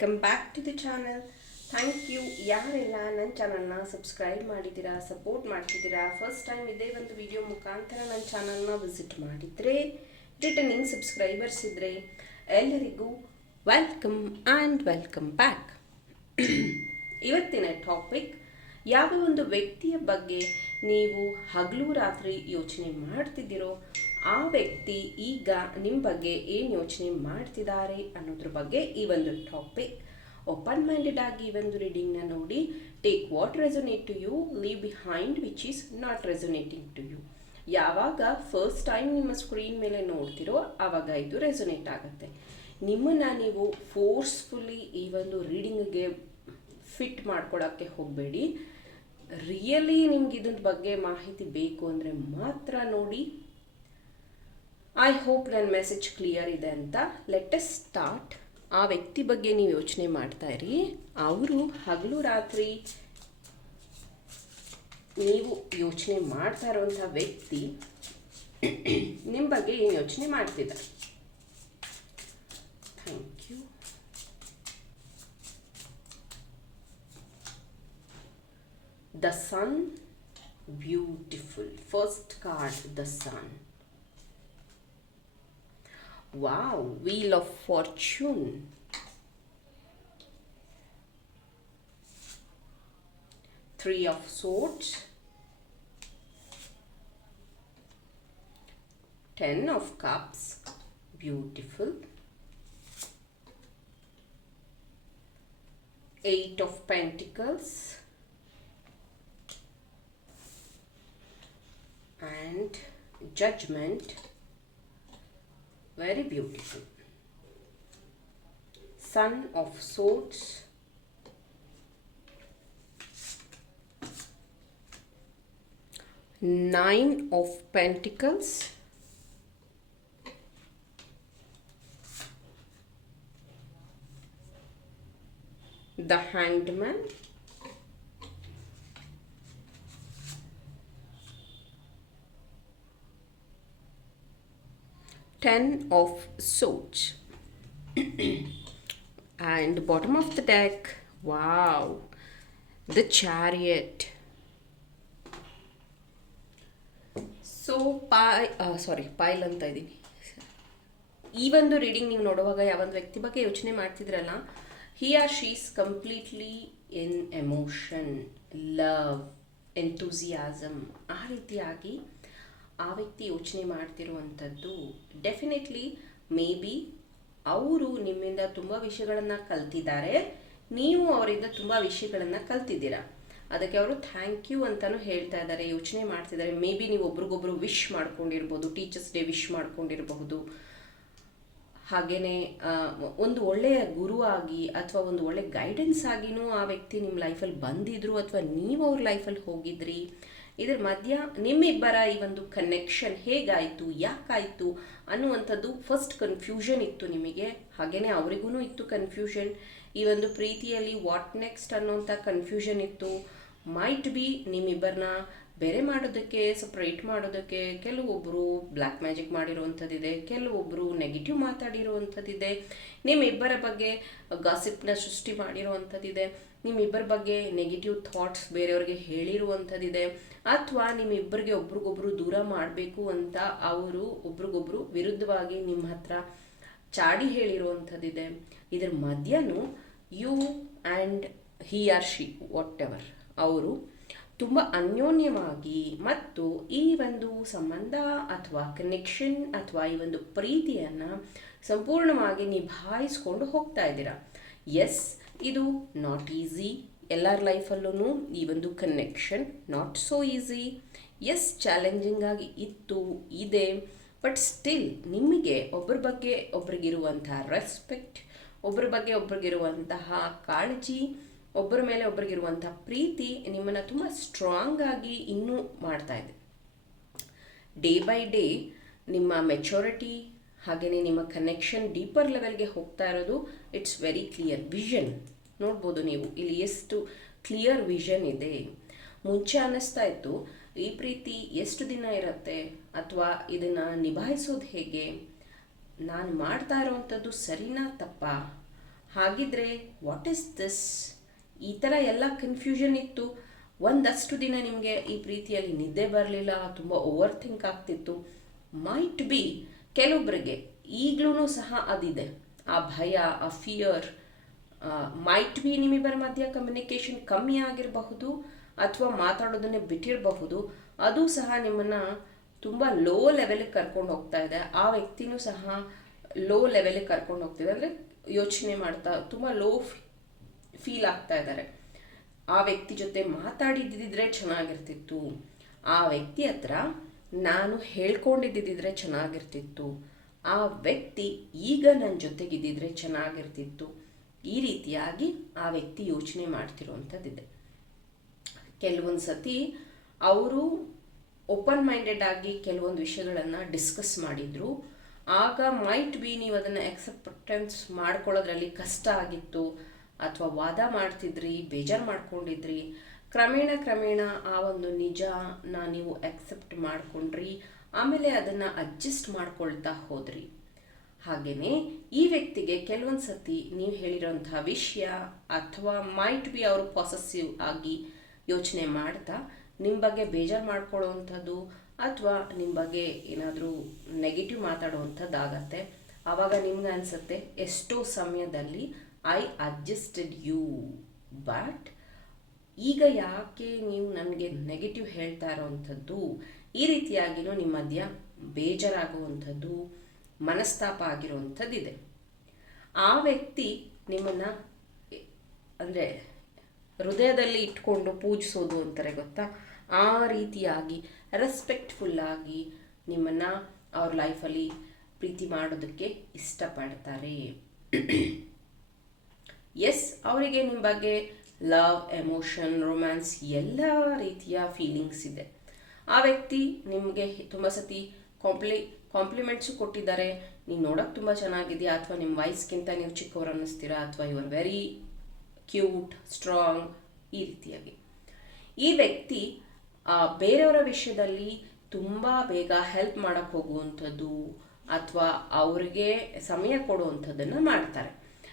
Welcome back to the channel thank you ಯಾರೆಲ್ಲ ನನ್ನ ಚಾನಲ್ನ ಸಬ್ಸ್ಕ್ರೈಬ್ ಮಾಡಿದ್ದೀರಾ ಸಪೋರ್ಟ್ ಮಾಡ್ತಿದ್ದೀರಾ ಫಸ್ಟ್ ಟೈಮ್ ಇದೇ ಒಂದು ವಿಡಿಯೋ ಮುಖಾಂತರ ನನ್ನ ಚಾನಲ್ನ ವಿಸಿಟ್ ಮಾಡಿದರೆ ರಿಟರ್ನಿಂಗ್ ಸಬ್ಸ್ಕ್ರೈಬರ್ಸ್ ಇದ್ದರೆ ಎಲ್ಲರಿಗೂ ವೆಲ್ಕಮ್ ಆ್ಯಂಡ್ ವೆಲ್ಕಮ್ ಬ್ಯಾಕ್ ಇವತ್ತಿನ ಟಾಪಿಕ್ ಯಾವ ಒಂದು ವ್ಯಕ್ತಿಯ ಬಗ್ಗೆ ನೀವು ಹಗಲು ರಾತ್ರಿ ಯೋಚನೆ ಮಾಡ್ತಿದ್ದೀರೋ ಆ ವ್ಯಕ್ತಿ ಈಗ ನಿಮ್ಮ ಬಗ್ಗೆ ಏನು ಯೋಚನೆ ಮಾಡ್ತಿದ್ದಾರೆ ಅನ್ನೋದ್ರ ಬಗ್ಗೆ ಈ ಒಂದು ಟಾಪಿಕ್ ಓಪನ್ ಮೈಂಡೆಡ್ ಆಗಿ ಈ ಒಂದು ರೀಡಿಂಗ್ನ ನೋಡಿ. Take what resonate to you leave behind which is not resonating to you ಯಾವಾಗ ಫಸ್ಟ್ ಟೈಮ್ ನಿಮ್ಮ ಸ್ಕ್ರೀನ್ ಮೇಲೆ ನೋಡ್ತಿರೋ ಆವಾಗ ಇದು ರೆಸೊನೇಟ್ ಆಗುತ್ತೆ. ನಿಮ್ಮನ್ನು ನೀವು ಫೋರ್ಸ್ಫುಲ್ಲಿ ಈ ಒಂದು ರೀಡಿಂಗ್ಗೆ ಫಿಟ್ ಮಾಡ್ಕೊಳ್ಳೋಕ್ಕೆ ಹೋಗಬೇಡಿ. ರಿಯಲಿ ನಿಮ್ಗೆ ಇದ್ರ ಬಗ್ಗೆ ಮಾಹಿತಿ ಬೇಕು ಅಂದರೆ ಮಾತ್ರ ನೋಡಿ. ಐ ಹೋಪ್ ನನ್ನ ಮೆಸೇಜ್ ಕ್ಲಿಯರ್ ಇದೆ ಅಂತ. ಲೆಟಸ್ ಸ್ಟಾರ್ಟ್ ಆ ವ್ಯಕ್ತಿ ಬಗ್ಗೆ ನೀವು ಯೋಚನೆ ಮಾಡ್ತಾ ಇರಿ. ಅವರು ಹಗಲು ರಾತ್ರಿ ನೀವು ಯೋಚನೆ ಮಾಡ್ತಾ ಇರುವಂಥ ವ್ಯಕ್ತಿ ನಿಮ್ಮ ಬಗ್ಗೆ ಏನು ಯೋಚನೆ ಮಾಡ್ತಿದ್ದಾರೆ thank you the sun, beautiful. First card, the sun. Wow, Wheel of Fortune. Three of Swords. Ten of Cups. Beautiful. Eight of Pentacles. and judgment very beautiful. Son of swords. Nine of pentacles. The hanged man ten of swords and bottom of the deck, wow, the chariot. So Pai sorry ಪಾಯ್ಲ್ ಅಂತ ಇದ್ದೀನಿ ಈ ಒಂದು reading ನೀವು ನೋಡುವಾಗ ಯಾವೊಂದು ವ್ಯಕ್ತಿ ಬಗ್ಗೆ ಯೋಚನೆ ಮಾಡ್ತಿದ್ರಲ್ಲ he or she's completely in emotion love enthusiasm ಆ ರೀತಿಯಾಗಿ ಆ ವ್ಯಕ್ತಿ ಯೋಚನೆ ಮಾಡ್ತಿರುವಂಥದ್ದು ಡೆಫಿನೆಟ್ಲಿ ಮೇ ಬಿ ಅವರು ನಿಮ್ಮಿಂದ ತುಂಬ ವಿಷಯಗಳನ್ನು ಕಲ್ತಿದ್ದಾರೆ, ನೀವು ಅವರಿಂದ ತುಂಬ ವಿಷಯಗಳನ್ನು ಕಲ್ತಿದ್ದೀರಾ. ಅದಕ್ಕೆ ಅವರು ಥ್ಯಾಂಕ್ ಯು ಅಂತಲೂ ಹೇಳ್ತಾ ಇದ್ದಾರೆ, ಯೋಚನೆ ಮಾಡ್ತಿದ್ದಾರೆ. ಮೇ ಬಿ ನೀವು ಒಬ್ರಿಗೊಬ್ರು ವಿಶ್ ಮಾಡ್ಕೊಂಡಿರ್ಬೋದು ಟೀಚರ್ಸ್ ಡೇ ವಿಶ್ ಮಾಡ್ಕೊಂಡಿರಬಹುದು. ಹಾಗೆಯೇ ಒಂದು ಒಳ್ಳೆಯ ಗುರು ಆಗಿ ಅಥವಾ ಒಂದು ಒಳ್ಳೆಯ ಗೈಡೆನ್ಸ್ ಆಗಿನೂ ಆ ವ್ಯಕ್ತಿ ನಿಮ್ಮ ಲೈಫಲ್ಲಿ ಬಂದಿದ್ರು ಅಥವಾ ನೀವು ಅವ್ರ ಲೈಫಲ್ಲಿ ಹೋಗಿದ್ರಿ ಇದ್ರ ಮಧ್ಯ ನಿಮ್ಮಿಬ್ಬರ ಈ ಒಂದು ಕನೆಕ್ಷನ್ ಹೇಗಾಯಿತು, ಯಾಕಾಯಿತು ಅನ್ನುವಂಥದ್ದು ಫಸ್ಟ್ ಕನ್ಫ್ಯೂಷನ್ ಇತ್ತು ನಿಮಗೆ. ಹಾಗೆಯೇ ಅವರಿಗೂ ಇತ್ತು ಕನ್ಫ್ಯೂಷನ್ ಈ ಒಂದು ಪ್ರೀತಿಯಲ್ಲಿ ವಾಟ್ ನೆಕ್ಸ್ಟ್ ಅನ್ನೋಂಥ ಕನ್ಫ್ಯೂಷನ್ ಇತ್ತು. ಮೈಟ್ ಬಿ ನಿಮ್ಮಿಬ್ಬರನ್ನ ಬೇರೆ ಮಾಡೋದಕ್ಕೆ ಸಪ್ರೇಟ್ ಮಾಡೋದಕ್ಕೆ ಕೆಲವೊಬ್ಬರು ಬ್ಲ್ಯಾಕ್ ಮ್ಯಾಜಿಕ್ ಮಾಡಿರುವಂಥದ್ದಿದೆ ಕೆಲವೊಬ್ಬರು ನೆಗೆಟಿವ್ ಮಾತಾಡಿರುವಂಥದ್ದಿದೆ. ನಿಮ್ಮಿಬ್ಬರ ಬಗ್ಗೆ ಗಾಸಿಪ್ನ ಸೃಷ್ಟಿ ಮಾಡಿರುವಂಥದ್ದಿದೆ. ನಿಮ್ಮಿಬ್ಬರ ಬಗ್ಗೆ ನೆಗೆಟಿವ್ ಥಾಟ್ಸ್ ಬೇರೆಯವ್ರಿಗೆ ಹೇಳಿರುವಂಥದ್ದಿದೆ. ಅಥವಾ ನಿಮ್ಮಿಬ್ಬರಿಗೆ ಒಬ್ರಿಗೊಬ್ರು ದೂರ ಮಾಡಬೇಕು ಅಂತ ಅವರು ಒಬ್ರಿಗೊಬ್ರು ವಿರುದ್ಧವಾಗಿ ನಿಮ್ಮ ಹತ್ರ ಚಾಡಿ ಹೇಳಿರುವಂಥದ್ದಿದೆ. ಇದರ ಮಧ್ಯನೂ you and he or she whatever ಅವರು ತುಂಬ ಅನ್ಯೋನ್ಯವಾಗಿ ಮತ್ತು ಈ ಒಂದು ಸಂಬಂಧ ಅಥವಾ ಕನೆಕ್ಷನ್ ಅಥವಾ ಈ ಒಂದು ಪ್ರೀತಿಯನ್ನು ಸಂಪೂರ್ಣವಾಗಿ ನಿಭಾಯಿಸ್ಕೊಂಡು ಹೋಗ್ತಾ ಇದ್ದೀರಾ? ಎಸ್ ಇದು ನಾಟ್ ಈಸಿ ಎಲ್ಲರ ಲೈಫಲ್ಲೂ ಈ ಒಂದು connection not so easy as challenging ಆಗಿ ಇತ್ತು, ಇದೆ. ಬಟ್ ಸ್ಟಿಲ್ ನಿಮಗೆ ಒಬ್ಬರ ಬಗ್ಗೆ ಒಬ್ರಿಗಿರುವಂತಹ ರೆಸ್ಪೆಕ್ಟ್ ಒಬ್ಬರ ಬಗ್ಗೆ ಒಬ್ರಿಗಿರುವಂತಹ ಕಾಳಜಿ ಒಬ್ಬರ ಮೇಲೆ ಒಬ್ಬರಿಗಿರುವಂಥ ಪ್ರೀತಿ ನಿಮ್ಮನ್ನು ತುಂಬ ಸ್ಟ್ರಾಂಗ್ ಆಗಿ ಇನ್ನೂ ಮಾಡ್ತಾ ಇದೆ. ಡೇ ಬೈ ಡೇ ನಿಮ್ಮ ಮೆಚೋರಿಟಿ ಹಾಗೆಯೇ ನಿಮ್ಮ ಕನೆಕ್ಷನ್ ಡೀಪರ್ ಲೆವೆಲ್ಗೆ ಹೋಗ್ತಾ ಇರೋದು ಇಟ್ಸ್ ವೆರಿ ಕ್ಲಿಯರ್ ವಿಷನ್ ನೋಡ್ಬೋದು ನೀವು, ಇಲ್ಲಿ ಎಷ್ಟು ಕ್ಲಿಯರ್ ವಿಷನ್ ಇದೆ. ಮುಂಚೆ ಅನ್ನಿಸ್ತಾ ಇತ್ತು, ಈ ಪ್ರೀತಿ ಎಷ್ಟು ದಿನ ಇರುತ್ತೆ ಅಥವಾ ಇದನ್ನು ನಿಭಾಯಿಸೋದು ಹೇಗೆ? ನಾನು ಮಾಡ್ತಾ ಇರೋವಂಥದ್ದು ಸರಿನಾ ತಪ್ಪಾ? ಹಾಗಿದ್ರೆ ವಾಟ್ ಇಸ್ ದಿಸ್ ಈ ಥರ ಎಲ್ಲ ಕನ್ಫ್ಯೂಷನ್ ಇತ್ತು. ಒಂದಷ್ಟು ದಿನ ನಿಮಗೆ ಈ ಪ್ರೀತಿಯಲ್ಲಿ ನಿದ್ದೆ ಬರಲಿಲ್ಲ, ತುಂಬ ಓವರ್ ಥಿಂಕ್ ಆಗ್ತಿತ್ತು. ಮೈಟ್ ಬಿ ಕೆಲವೊಬ್ಬರಿಗೆ ಈಗಲೂ ಸಹ ಅದಿದೆ. ಆ ಭಯ, ಆ ಫಿಯರ್ ಮೈಟ್ ಬಿ ನಿಮ್ಮಿಬ್ಬರ ಮಧ್ಯ ಕಮ್ಯುನಿಕೇಷನ್ ಕಮ್ಮಿ ಆಗಿರಬಹುದು ಅಥವಾ ಮಾತಾಡೋದನ್ನೇ ಬಿಟ್ಟಿರಬಹುದು. ಅದು ಸಹ ನಿಮ್ಮನ್ನು ತುಂಬ ಲೋ ಲೆವೆಲಿಗೆ ಕರ್ಕೊಂಡು ಹೋಗ್ತಾ ಇದೆ. ಆ ವ್ಯಕ್ತಿನೂ ಸಹ ಲೋ ಲೆವೆಲಿಗೆ ಕರ್ಕೊಂಡು ಹೋಗ್ತಿದೆ. ಅಂದರೆ ಯೋಚನೆ ಮಾಡ್ತಾ, ತುಂಬ ಲೋ ಫೀಲ್ ಆಗ್ತಾ ಇದ್ದಾರೆ. ಆ ವ್ಯಕ್ತಿ ಜೊತೆ ಮಾತಾಡಿದ್ದಿದ್ರೆ ಚೆನ್ನಾಗಿರ್ತಿತ್ತು. ಆ ವ್ಯಕ್ತಿ ಹತ್ರ ನಾನು ಹೇಳ್ಕೊಂಡಿದ್ದಿದ್ರೆ ಚೆನ್ನಾಗಿರ್ತಿತ್ತು. ಆ ವ್ಯಕ್ತಿ ಈಗ ನನ್ನ ಜೊತೆಗಿದ್ದಿದ್ರೆ ಚೆನ್ನಾಗಿರ್ತಿತ್ತು. ಈ ರೀತಿಯಾಗಿ ಆ ವ್ಯಕ್ತಿ ಯೋಚನೆ ಮಾಡ್ತಿರುವಂಥದ್ದಿದೆ. ಕೆಲವೊಂದು ಸತಿ ಅವರು ಓಪನ್ ಮೈಂಡೆಡ್ ಆಗಿ ಕೆಲವೊಂದು ವಿಷಯಗಳನ್ನು ಡಿಸ್ಕಸ್ ಮಾಡಿದ್ರು. ಆಗ ಮೈಟ್ ಬಿ ನೀವು ಅದನ್ನು ಎಕ್ಸೆಪ್ಟೆನ್ಸ್ ಮಾಡ್ಕೊಳ್ಳೋದ್ರಲ್ಲಿ ಕಷ್ಟ ಆಗಿತ್ತು. ಅಥವಾ ವಾದ ಮಾಡ್ತಿದ್ರಿ, ಬೇಜಾರು ಮಾಡ್ಕೊಂಡಿದ್ರಿ, ಕ್ರಮೇಣ ಕ್ರಮೇಣ ಆ ಒಂದು ನಿಜನ ನೀವು ಅಕ್ಸೆಪ್ಟ್ ಮಾಡ್ಕೊಂಡ್ರಿ, ಆಮೇಲೆ ಅದನ್ನು ಅಡ್ಜಸ್ಟ್ ಮಾಡ್ಕೊಳ್ತಾ ಹೋದ್ರಿ. ಹಾಗೆಯೇ ಈ ವ್ಯಕ್ತಿಗೆ ಕೆಲವೊಂದು ಸತಿ ನೀವು ಹೇಳಿರೋಂಥ ವಿಷಯ ಅಥವಾ ಮೈಟ್ ಬಿ ಅವರು ಪಾಸೆಸಿವ್ ಆಗಿ ಯೋಚನೆ ಮಾಡ್ತಾ ನಿಮ್ಮ ಬಗ್ಗೆ ಬೇಜಾರು ಮಾಡ್ಕೊಳ್ಳೋವಂಥದ್ದು ಅಥವಾ ನಿಮ್ಮ ಬಗ್ಗೆ ಏನಾದರೂ ನೆಗೆಟಿವ್ ಮಾತಾಡುವಂಥದ್ದಾಗತ್ತೆ, ಆವಾಗ ನಿಮ್ಗೆ ಅನಿಸುತ್ತೆ ಎಷ್ಟೋ ಸಮಯದಲ್ಲಿ ಐ ಅಡ್ಜಸ್ಟೆಡ್ ಯು ಬಟ್ ಈಗ ಯಾಕೆ ನೀವು ನನಗೆ ನೆಗೆಟಿವ್ ಹೇಳ್ತಾ ಇರೋವಂಥದ್ದು ಈ ರೀತಿಯಾಗಿನೂ ನಿಮ್ಮ ಮಧ್ಯ ಬೇಜಾರಾಗುವಂಥದ್ದು, ಮನಸ್ತಾಪ ಆಗಿರುವಂಥದ್ದಿದೆ. ಆ ವ್ಯಕ್ತಿ ನಿಮ್ಮನ್ನು ಅಂದರೆ ಹೃದಯದಲ್ಲಿ ಇಟ್ಕೊಂಡು ಪೂಜಿಸೋದು ಅಂತಾರೆ ಗೊತ್ತಾ? ಆ ರೀತಿಯಾಗಿ ರೆಸ್ಪೆಕ್ಟ್ಫುಲ್ಲಾಗಿ ನಿಮ್ಮನ್ನು ಅವ್ರ ಲೈಫಲ್ಲಿ ಪ್ರೀತಿ ಮಾಡೋದಕ್ಕೆ ಇಷ್ಟಪಡ್ತಾರೆ. ಅವರಿಗೆ ನಿಮ್ಮ ಬಗ್ಗೆ ಲವ್ ಎಮೋಷನ್ ರೊಮ್ಯಾನ್ಸ್ ಎಲ್ಲ ರೀತಿಯ ಫೀಲಿಂಗ್ಸ್ ಇದೆ. ಆ ವ್ಯಕ್ತಿ ನಿಮಗೆ ತುಂಬ ಸತಿ ಕಾಂಪ್ಲಿ ಕಾಂಪ್ಲಿಮೆಂಟ್ಸು ಕೊಟ್ಟಿದ್ದಾರೆ. ನೀವು ನೋಡೋಕೆ ತುಂಬ ಚೆನ್ನಾಗಿದೆಯಾ? ಅಥವಾ ನಿಮ್ಮ ವಯಸ್ಸಿಗಿಂತ ನೀವು ಚಿಕ್ಕವ್ರು ಅನ್ನಿಸ್ತೀರಾ ಅಥವಾ you are very cute strong ಈ ರೀತಿಯಾಗಿ. ಈ ವ್ಯಕ್ತಿ ಬೇರೆಯವರ ವಿಷಯದಲ್ಲಿ ತುಂಬ ಬೇಗ ಹೆಲ್ಪ್ ಮಾಡೋಕ್ಕೆ ಹೋಗುವಂಥದ್ದು ಅಥವಾ ಅವ್ರಿಗೆ ಸಮಯ ಕೊಡುವಂಥದ್ದನ್ನು ಮಾಡ್ತಾರೆ.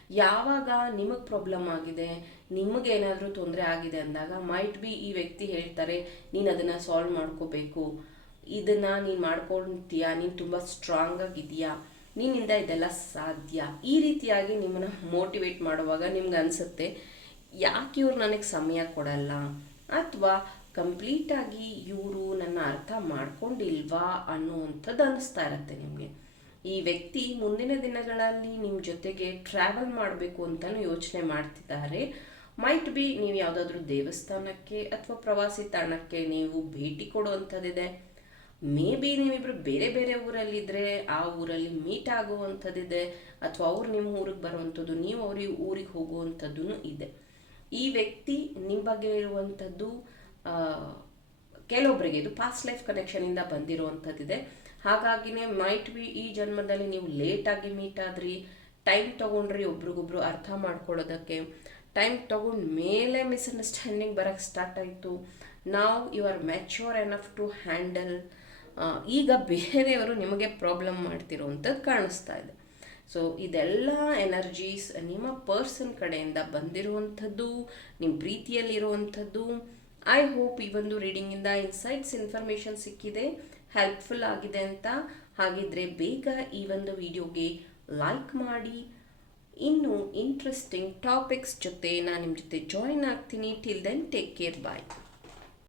ಯಾವಾಗ ನಿಮಗೆ ಪ್ರಾಬ್ಲಮ್ ಆಗಿದೆ ನಿಮಗೇನಾದರೂ ತೊಂದರೆ ಆಗಿದೆ ಅಂದಾಗ ಮೈಟ್ ಬಿ ಈ ವ್ಯಕ್ತಿ ಹೇಳ್ತಾರೆ, ನೀನು ಅದನ್ನು ಸಾಲ್ವ್ ಮಾಡ್ಕೋಬೇಕು. ಇದನ್ನು ನೀನು ಮಾಡ್ಕೊಳ್ತೀಯಾ ನೀನು ತುಂಬ ಸ್ಟ್ರಾಂಗ್ ಆಗಿದೆಯಾ ನಿನ್ನಿಂದ ಇದೆಲ್ಲ ಸಾಧ್ಯ? ಈ ರೀತಿಯಾಗಿ ನಿಮ್ಮನ್ನು ಮೋಟಿವೇಟ್ ಮಾಡುವಾಗ ನಿಮ್ಗೆ ಅನಿಸುತ್ತೆ, ಯಾಕೆ ಇವ್ರು ನನಗೆ ಸಮಯ ಕೊಡಲ್ಲ? ಅಥವಾ ಕಂಪ್ಲೀಟಾಗಿ ಇವರು ನನ್ನ ಅರ್ಥ ಮಾಡ್ಕೊಂಡಿಲ್ವಾ? ಅನ್ನುವಂಥದ್ದು ಅನಿಸ್ತಾ ಇರುತ್ತೆ ನಿಮಗೆ. ಈ ವ್ಯಕ್ತಿ ಮುಂದಿನ ದಿನಗಳಲ್ಲಿ ನಿಮ್ಮ ಜೊತೆಗೆ ಟ್ರಾವೆಲ್ ಮಾಡಬೇಕು ಅಂತಲೂ ಯೋಚನೆ ಮಾಡ್ತಿದ್ದಾರೆ. ಮೈಟ್ ಬಿ ನೀವು ಯಾವುದಾದ್ರೂ ದೇವಸ್ಥಾನಕ್ಕೆ ಅಥವಾ ಪ್ರವಾಸಿ ತಾಣಕ್ಕೆ ನೀವು ಭೇಟಿ ಕೊಡುವಂಥದ್ದಿದೆ. ಮೇ ಬಿ ನೀವಿಬ್ರು ಬೇರೆ ಬೇರೆ ಊರಲ್ಲಿದ್ದರೆ ಆ ಊರಲ್ಲಿ ಮೀಟ್ ಆಗುವಂಥದ್ದಿದೆ ಅಥವಾ ಅವ್ರು ನಿಮ್ಮ ಊರಿಗೆ ಬರುವಂಥದ್ದು, ನೀವು ಅವ್ರಿಗೆ ಊರಿಗೆ ಹೋಗುವಂಥದ್ದು ಇದೆ. ಈ ವ್ಯಕ್ತಿ ನಿಮ್ಮ ಬಗ್ಗೆ ಇರುವಂಥದ್ದು ಕೆಲವೊಬ್ಬರಿಗೆ ಇದು ಪಾಸ್ಟ್ ಲೈಫ್ ಕನೆಕ್ಷನಿಂದ ಬಂದಿರುವಂಥದ್ದಿದೆ. ಹಾಗಾಗಿನೇ ಮೈಟ್ ಬಿ ಈ ಜನ್ಮದಲ್ಲಿ ನೀವು ಲೇಟಾಗಿ ಮೀಟ್ ಆದ್ರಿ ಟೈಮ್ ತಗೊಂಡ್ರಿ ಒಬ್ರಿಗೊಬ್ರು ಅರ್ಥ ಮಾಡ್ಕೊಳ್ಳೋದಕ್ಕೆ. ಟೈಮ್ ತಗೊಂಡ ಮೇಲೆ ಮಿಸ್ಅಂಡರ್ಸ್ಟ್ಯಾಂಡಿಂಗ್ ಬರೋಕ್ಕೆ ಸ್ಟಾರ್ಟ್ ಆಯಿತು. ನಾವು you are mature enough to handle ಈಗ ಬೇರೆಯವರು ನಿಮಗೆ ಪ್ರಾಬ್ಲಮ್ ಮಾಡ್ತಿರೋವಂಥದ್ದು ಕಾಣಿಸ್ತಾ ಇದೆ. ಸೊ ಇದೆಲ್ಲ ಎನರ್ಜೀಸ್ ನಿಮ್ಮ ಪರ್ಸನ್ ಕಡೆಯಿಂದ ಬಂದಿರುವಂಥದ್ದು, ನಿಮ್ಮ ಪ್ರೀತಿಯಲ್ಲಿರುವಂಥದ್ದು. ಐ ಹೋಪ್ ಈ ಒಂದು ರೀಡಿಂಗಿಂದ ಇನ್ಸೈಟ್ಸ್ ಇನ್ಫಾರ್ಮೇಷನ್ ಸಿಕ್ಕಿದೆ. ಹೆಲ್ಪ್ಫುಲ್ ಆಗಿದೆ ಅಂತ. ಹಾಗಿದ್ರೆ ಬೇಗ ಈ ಒಂದು ವಿಡಿಯೋಗೆ ಲೈಕ್ ಮಾಡಿ. ಇನ್ನು ಇಂಟ್ರೆಸ್ಟಿಂಗ್ ಟಾಪಿಕ್ಸ್ ಜೊತೆ ನಾನು ನಿಮ್ಮ ಜೊತೆ ಜಾಯಿನ್ ಆಗ್ತೀನಿ. Till then take care bye